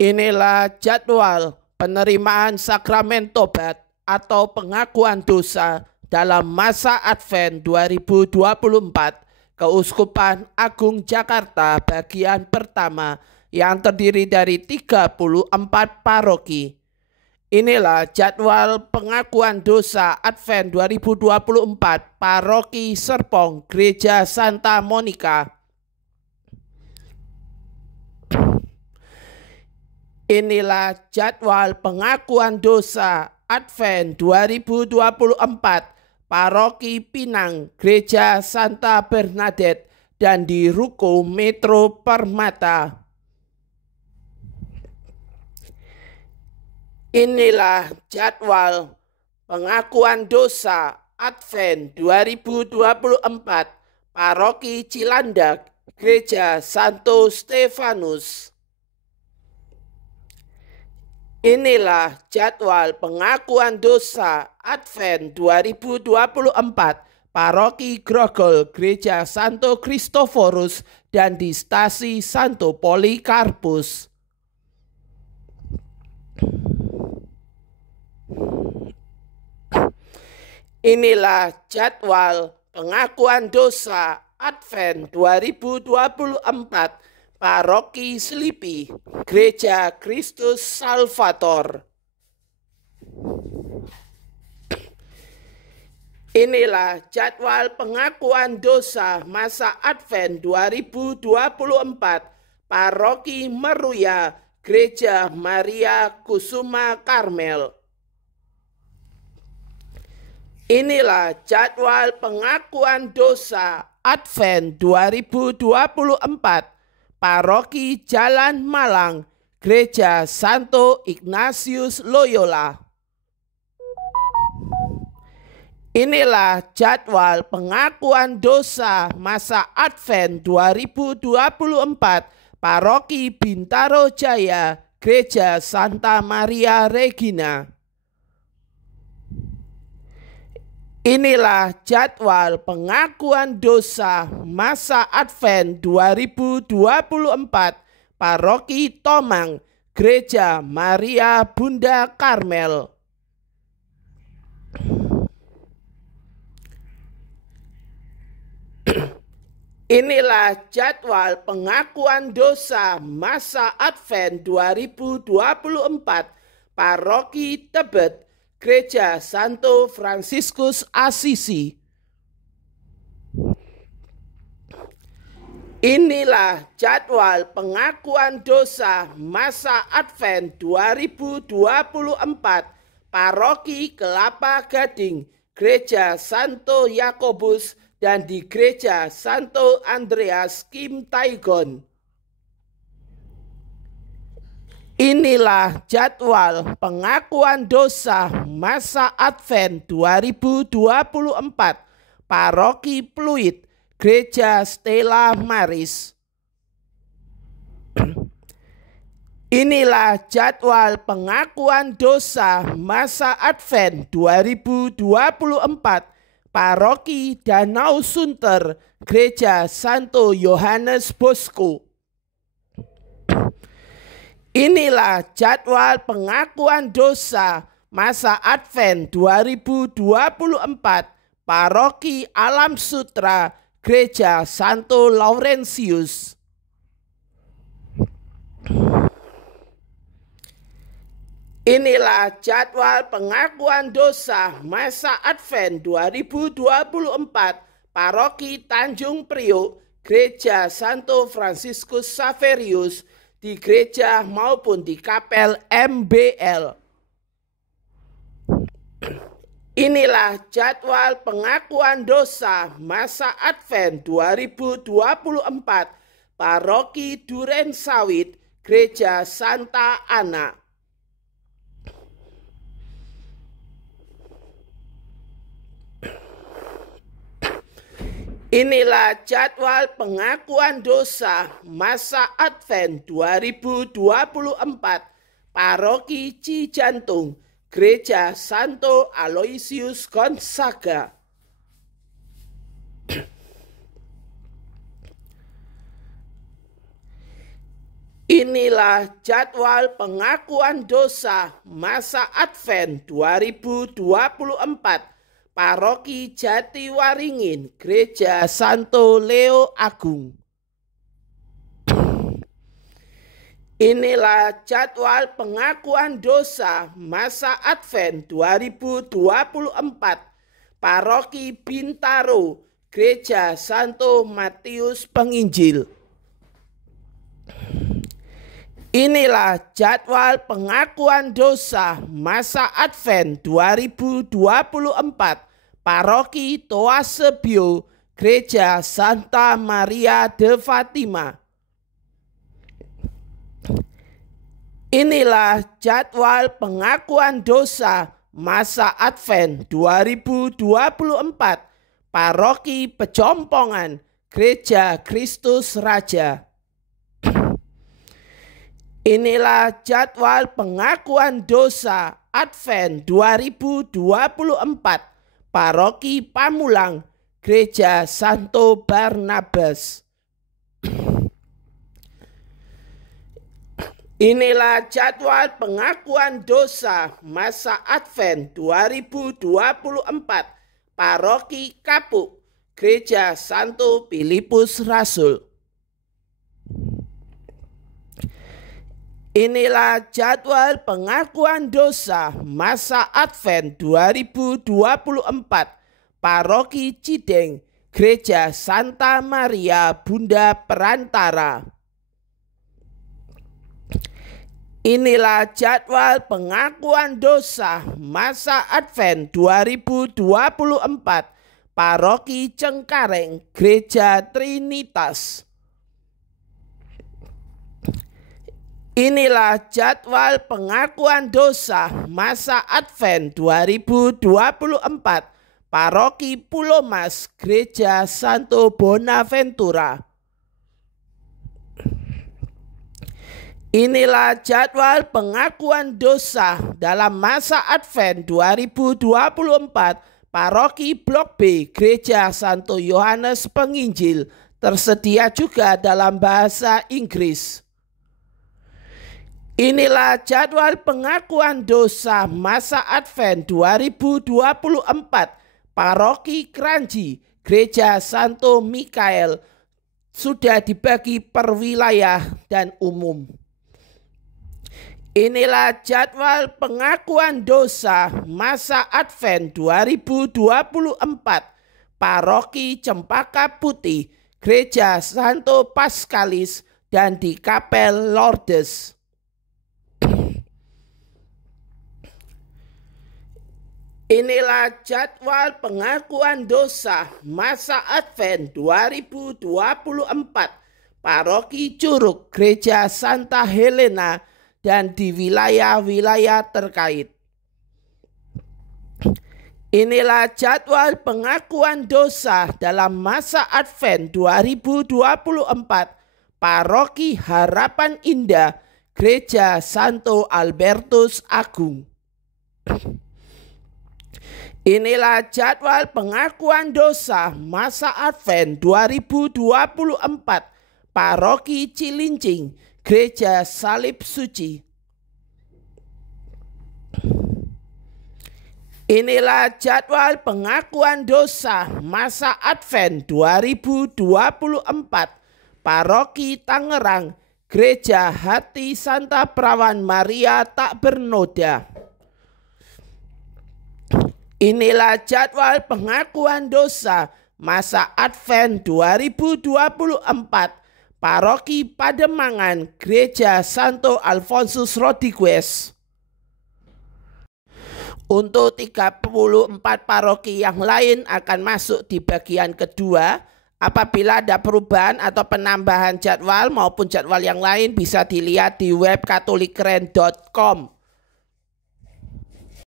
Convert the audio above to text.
Inilah jadwal penerimaan sakramen tobat atau pengakuan dosa dalam masa Advent 2024 Keuskupan Agung Jakarta bagian pertama yang terdiri dari 34 paroki. Inilah jadwal pengakuan dosa Advent 2024 Paroki Serpong Gereja Santa Monica. Inilah jadwal pengakuan dosa Advent 2024 Paroki Pinang Gereja Santa Bernadette dan di Ruko Metro Permata. Inilah jadwal pengakuan dosa Advent 2024 Paroki Cilandak Gereja Santo Stefanus. Inilah jadwal pengakuan dosa Advent 2024 Paroki Grogol Gereja Santo Kristoforus dan di Stasi Santo Polikarpus. Inilah jadwal pengakuan dosa Advent 2024 Paroki Slipi Gereja Kristus Salvator. Inilah jadwal pengakuan dosa masa Advent 2024 Paroki Meruya Gereja Maria Kusuma Karmel. Inilah jadwal pengakuan dosa Advent 2024 Paroki Jalan Malang Gereja Santo Ignatius Loyola. Inilah jadwal pengakuan dosa masa Advent 2024 Paroki Bintaro Jaya Gereja Santa Maria Regina. Inilah jadwal pengakuan dosa masa Advent 2024 Paroki Tomang Gereja Maria Bunda Karmel. Inilah jadwal pengakuan dosa masa Advent 2024 Paroki Tebet Gereja Santo Fransiskus Assisi. Inilah jadwal pengakuan dosa masa Advent 2024 Paroki Kelapa Gading Gereja Santo Yakobus dan di Gereja Santo Andreas Kim Taigon. Inilah jadwal pengakuan dosa masa Advent 2024 Paroki Pluit Gereja Stella Maris. Inilah jadwal pengakuan dosa masa Advent 2024 Paroki Danau Sunter Gereja Santo Yohanes Bosco. Inilah jadwal pengakuan dosa masa Advent 2024 Paroki Alam Sutra Gereja Santo Laurentius. Inilah jadwal pengakuan dosa masa Advent 2024 Paroki Tanjung Priok Gereja Santo Fransiskus Saverius di gereja maupun di kapel MBL. Inilah jadwal pengakuan dosa masa Advent 2024 Paroki Duren Sawit Gereja Santa Ana. Inilah jadwal pengakuan dosa masa Advent 2024 Paroki Cijantung Gereja Santo Aloysius Gonzaga. Inilah jadwal pengakuan dosa masa Advent 2024 Paroki Jatiwaringin, Gereja Santo Leo Agung. Inilah jadwal pengakuan dosa masa Advent 2024 Paroki Bintaro, Gereja Santo Matius Penginjil. Inilah jadwal pengakuan dosa masa Advent 2024 Paroki Toasebio, Gereja Santa Maria de Fatima. Inilah jadwal pengakuan dosa masa Advent 2024 Paroki Pejompongan, Gereja Kristus Raja. Inilah jadwal pengakuan dosa Advent 2024 Paroki Pamulang, Gereja Santo Barnabas. Inilah jadwal pengakuan dosa masa Advent 2024 Paroki Kapuk, Gereja Santo Filipus Rasul. Inilah jadwal pengakuan dosa masa Advent 2024 Paroki Cideng, Gereja Santa Maria Bunda Perantara. Inilah jadwal pengakuan dosa masa Advent 2024 Paroki Cengkareng, Gereja Trinitas. Inilah jadwal pengakuan dosa masa Advent 2024 Paroki Pulau Mas, Gereja Santo Bonaventura. Inilah jadwal pengakuan dosa dalam masa Advent 2024 Paroki Blok B, Gereja Santo Yohanes Penginjil, tersedia juga dalam bahasa Inggris. Inilah jadwal pengakuan dosa masa Advent 2024 Paroki Kranji, Gereja Santo Mikael, sudah dibagi per wilayah dan umum. Inilah jadwal pengakuan dosa masa Advent 2024 Paroki Cempaka Putih, Gereja Santo Paskalis dan di Kapel Lourdes. Inilah jadwal pengakuan dosa masa Advent 2024 Paroki Curug, Gereja Santa Helena dan di wilayah-wilayah terkait. Inilah jadwal pengakuan dosa dalam masa Advent 2024 Paroki Harapan Indah, Gereja Santo Albertus Agung. Inilah jadwal pengakuan dosa masa Advent 2024 Paroki Cilincing, Gereja Salib Suci. Inilah jadwal pengakuan dosa masa Advent 2024 Paroki Tangerang, Gereja Hati Santa Perawan Maria Tak Bernoda. Inilah jadwal pengakuan dosa masa Advent 2024 Paroki Pademangan, Gereja Santo Alfonsus Rodriguez. Untuk 34 paroki yang lain akan masuk di bagian kedua. Apabila ada perubahan atau penambahan jadwal maupun jadwal yang lain bisa dilihat di web katolikeren.com.